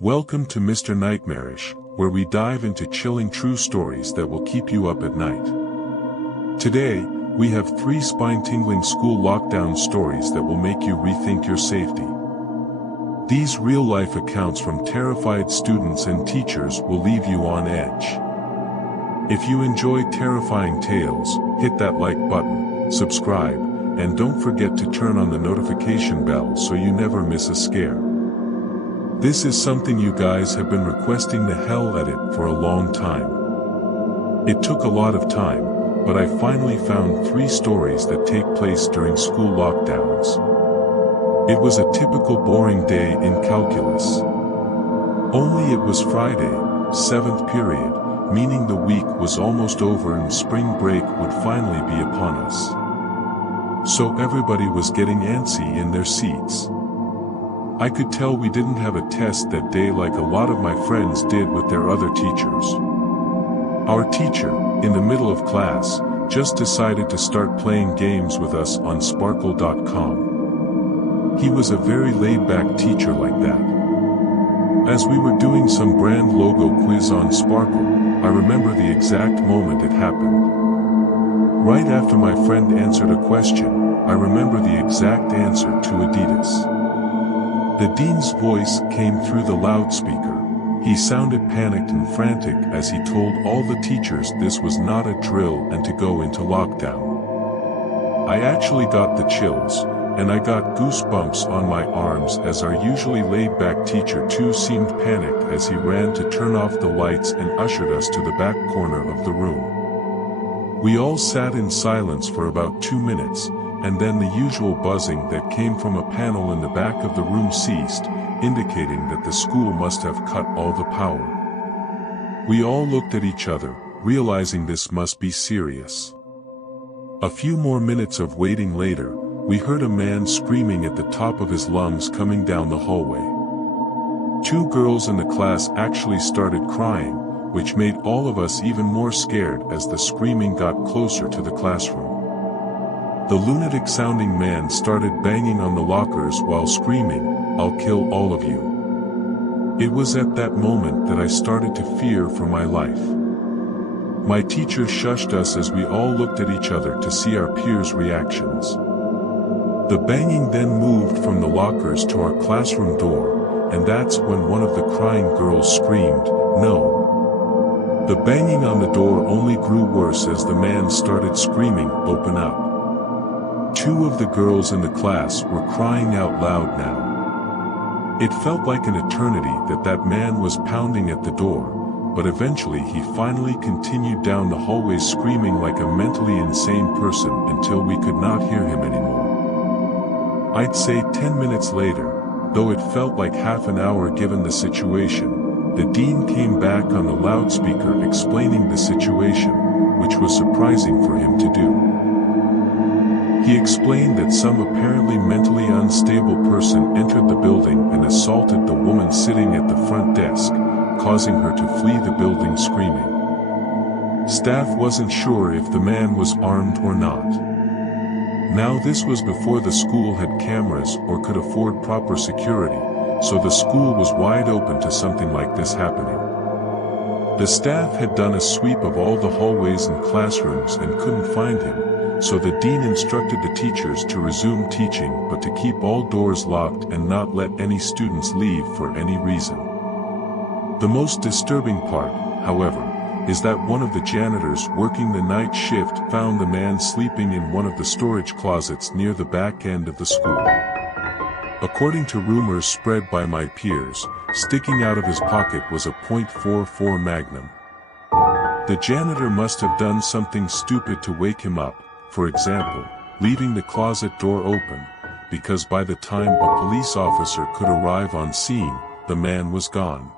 Welcome to Mr. Nightmarish, where we dive into chilling true stories that will keep you up at night. Today, we have 3 spine-tingling school lockdown stories that will make you rethink your safety. These real-life accounts from terrified students and teachers will leave you on edge. If you enjoy terrifying tales, hit that like button, subscribe, and don't forget to turn on the notification bell so you never miss a scare. This is something you guys have been requesting the hell at it for a long time. It took a lot of time, but I finally found 3 stories that take place during school lockdowns. It was a typical boring day in calculus. Only it was Friday, 7th period, meaning the week was almost over and spring break would finally be upon us. So everybody was getting antsy in their seats. I could tell we didn't have a test that day like a lot of my friends did with their other teachers. Our teacher, in the middle of class, just decided to start playing games with us on Sparkle.com. He was a very laid-back teacher like that. As we were doing some brand logo quiz on Sparkle, I remember the exact moment it happened. Right after my friend answered a question, I remember the exact answer to Adidas. The dean's voice came through the loudspeaker. He sounded panicked and frantic as he told all the teachers this was not a drill and to go into lockdown. I actually got the chills, and I got goosebumps on my arms as our usually laid-back teacher too seemed panicked as he ran to turn off the lights and ushered us to the back corner of the room. We all sat in silence for about 2 minutes, and then the usual buzzing that came from a panel in the back of the room ceased, indicating that the school must have cut all the power. We all looked at each other, realizing this must be serious. A few more minutes of waiting later, we heard a man screaming at the top of his lungs coming down the hallway. 2 girls in the class actually started crying, which made all of us even more scared as the screaming got closer to the classroom. The lunatic-sounding man started banging on the lockers while screaming, "I'll kill all of you." It was at that moment that I started to fear for my life. My teacher shushed us as we all looked at each other to see our peers' reactions. The banging then moved from the lockers to our classroom door, and that's when one of the crying girls screamed, "No." The banging on the door only grew worse as the man started screaming, "Open up." 2 of the girls in the class were crying out loud now. It felt like an eternity that man was pounding at the door, but eventually he finally continued down the hallway screaming like a mentally insane person until we could not hear him anymore. I'd say 10 minutes later, though it felt like half an hour given the situation, the dean came back on the loudspeaker explaining the situation, which was surprising for him to do. He explained that some apparently mentally unstable person entered the building and assaulted the woman sitting at the front desk, causing her to flee the building screaming. Staff wasn't sure if the man was armed or not. Now this was before the school had cameras or could afford proper security, so the school was wide open to something like this happening. The staff had done a sweep of all the hallways and classrooms and couldn't find him, so the dean instructed the teachers to resume teaching but to keep all doors locked and not let any students leave for any reason. The most disturbing part, however, is that one of the janitors working the night shift found the man sleeping in one of the storage closets near the back end of the school. According to rumors spread by my peers, sticking out of his pocket was a .44 Magnum. The janitor must have done something stupid to wake him up, for example, leaving the closet door open, because by the time a police officer could arrive on scene, the man was gone.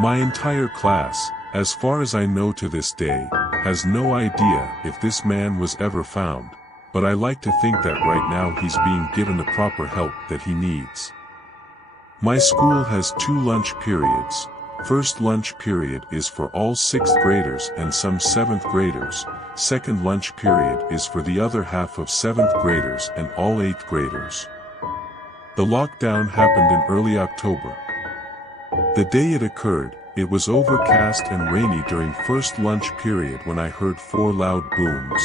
My entire class, as far as I know to this day, has no idea if this man was ever found, but I like to think that right now he's being given the proper help that he needs. My school has 2 lunch periods. First lunch period is for all 6th graders and some 7th graders. Second lunch period is for the other half of 7th graders and all 8th graders. The lockdown happened in early October. The day it occurred, it was overcast and rainy during first lunch period when I heard 4 loud booms.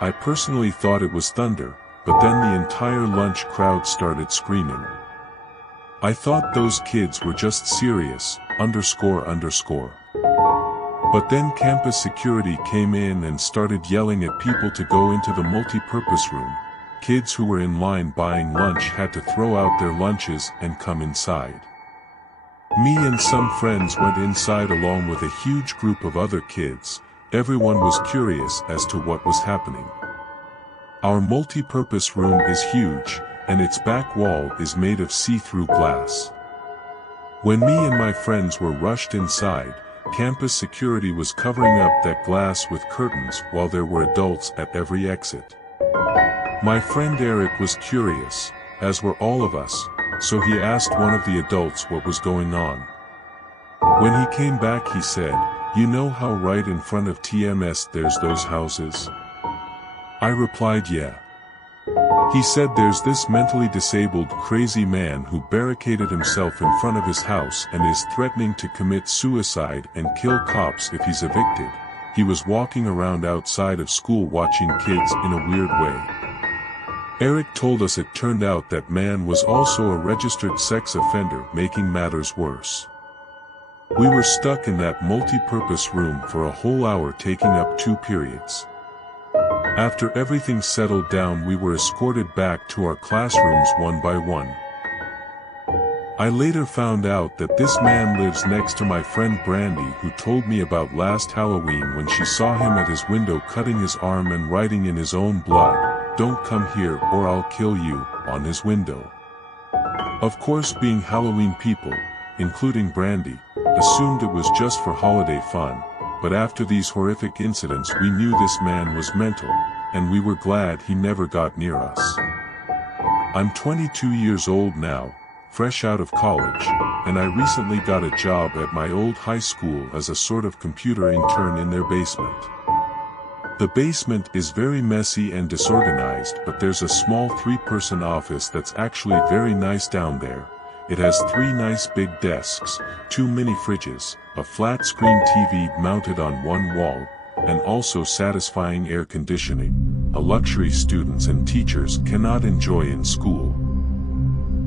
I personally thought it was thunder, but then the entire lunch crowd started screaming. I thought those kids were just serious, __. But then campus security came in and started yelling at people to go into the multi-purpose room. Kids who were in line buying lunch had to throw out their lunches and come inside. Me and some friends went inside along with a huge group of other kids. Everyone was curious as to what was happening. Our multi-purpose room is huge, and its back wall is made of see-through glass. When me and my friends were rushed inside, campus security was covering up that glass with curtains while there were adults at every exit. My friend Eric was curious, as were all of us, so he asked one of the adults what was going on. When he came back he said, "You know how right in front of TMS there's those houses?" I replied, "Yeah." He said there's this mentally disabled crazy man who barricaded himself in front of his house and is threatening to commit suicide and kill cops if he's evicted. He was walking around outside of school watching kids in a weird way. Eric told us it turned out that man was also a registered sex offender, making matters worse. We were stuck in that multi-purpose room for a whole hour, taking up 2 periods. After everything settled down we were escorted back to our classrooms one by one. I later found out that this man lives next to my friend Brandy, who told me about last Halloween when she saw him at his window cutting his arm and writing in his own blood, "Don't come here or I'll kill you," on his window. Of course, being Halloween people, including Brandy, assumed it was just for holiday fun, but after these horrific incidents we knew this man was mental, and we were glad he never got near us. I'm 22 years old now, fresh out of college, and I recently got a job at my old high school as a sort of computer intern in their basement. The basement is very messy and disorganized, but there's a small 3-person office that's actually very nice down there. It has 3 nice big desks, 2 mini fridges, a flat screen TV mounted on one wall, and also satisfying air conditioning, a luxury students and teachers cannot enjoy in school.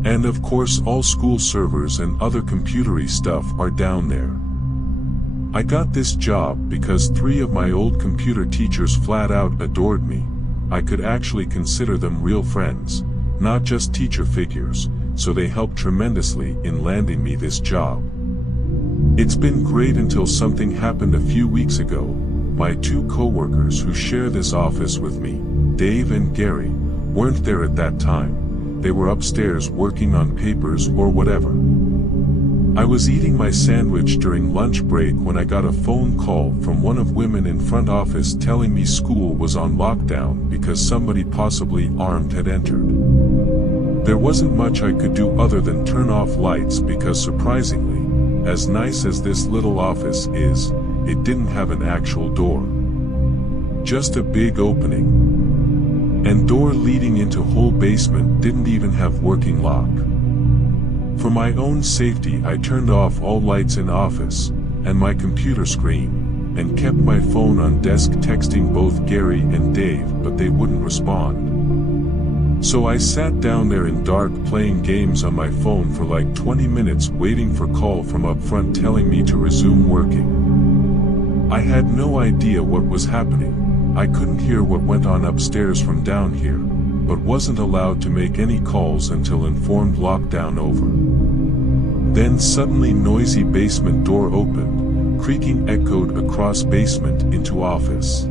And of course all school servers and other computery stuff are down there. I got this job because 3 of my old computer teachers flat out adored me. I could actually consider them real friends, not just teacher figures, so they helped tremendously in landing me this job. It's been great until something happened a few weeks ago. My 2 co-workers who share this office with me, Dave and Gary, weren't there at that time. They were upstairs working on papers or whatever. I was eating my sandwich during lunch break when I got a phone call from one of women in front office telling me school was on lockdown because somebody possibly armed had entered. There wasn't much I could do other than turn off lights because surprisingly, as nice as this little office is, it didn't have an actual door. Just a big opening. And door leading into whole basement didn't even have working lock. For my own safety I turned off all lights in office, and my computer screen, and kept my phone on desk texting both Gary and Dave, but they wouldn't respond. So I sat down there in dark playing games on my phone for like 20 minutes waiting for call from up front telling me to resume working. I had no idea what was happening. I couldn't hear what went on upstairs from down here, but wasn't allowed to make any calls until informed lockdown over. Then suddenly noisy basement door opened, creaking echoed across basement into office.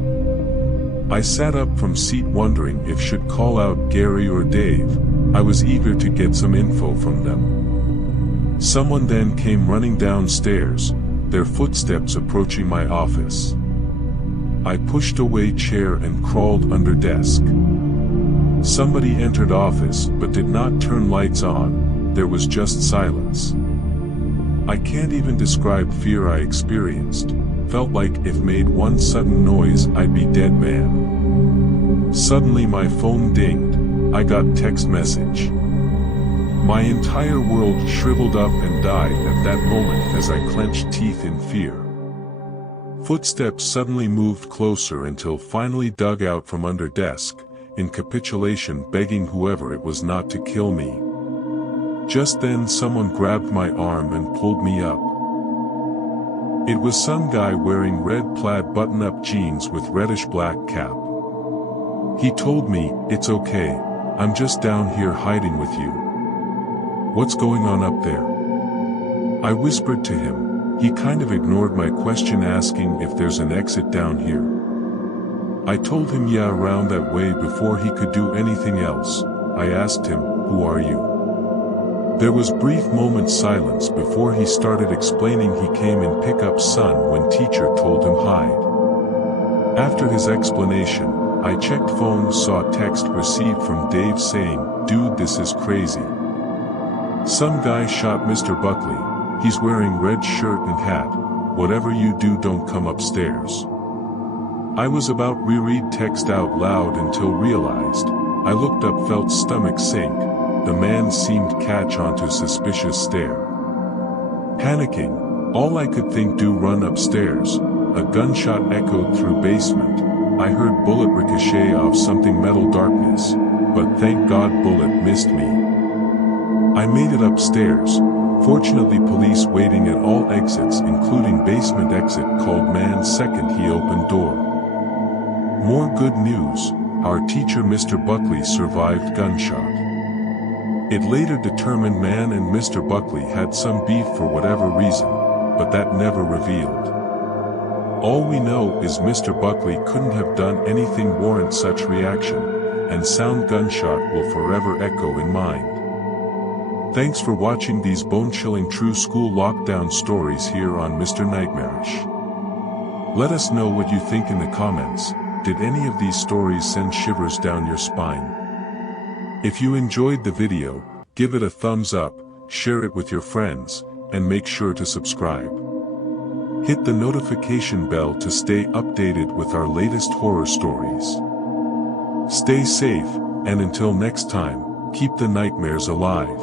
I sat up from seat wondering if should call out Gary or Dave. I was eager to get some info from them. Someone then came running downstairs, their footsteps approaching my office. I pushed away chair and crawled under desk. Somebody entered office but did not turn lights on, there was just silence. I can't even describe fear I experienced, felt like if made one sudden noise I'd be dead man. Suddenly my phone dinged, I got text message. My entire world shriveled up and died at that moment as I clenched teeth in fear. Footsteps suddenly moved closer until finally dug out from under desk, in capitulation begging whoever it was not to kill me. Just then someone grabbed my arm and pulled me up. It was some guy wearing red plaid button-up jeans with reddish-black cap. He told me, "It's okay, I'm just down here hiding with you. What's going on up there?" I whispered to him. He kind of ignored my question, asking if there's an exit down here. I told him yeah, around that way, before he could do anything else. I asked him, "Who are you?" There was brief moment silence before he started explaining he came in pick-up son when teacher told him hide. After his explanation, I checked phone, saw text received from Dave saying, "Dude, this is crazy. Some guy shot Mr. Buckley. He's wearing red shirt and hat. Whatever you do, don't come upstairs." I was about reread text out loud until realized. I looked up, felt stomach sink. The man seemed catch onto suspicious stare. Panicking, all I could think do run upstairs. A gunshot echoed through basement. I heard bullet ricochet off something metal darkness, but thank God bullet missed me. I made it upstairs. Fortunately police waiting at all exits including basement exit called man second he opened door. More good news, our teacher Mr. Buckley survived gunshot. It later determined man and Mr. Buckley had some beef for whatever reason, but that never revealed. All we know is Mr. Buckley couldn't have done anything warrant such reaction, and sound gunshot will forever echo in mind. Thanks for watching these bone-chilling true school lockdown stories here on Mr. Nightmarish. Let us know what you think in the comments. Did any of these stories send shivers down your spine? If you enjoyed the video, give it a thumbs up, share it with your friends, and make sure to subscribe. Hit the notification bell to stay updated with our latest horror stories. Stay safe, and until next time, keep the nightmares alive.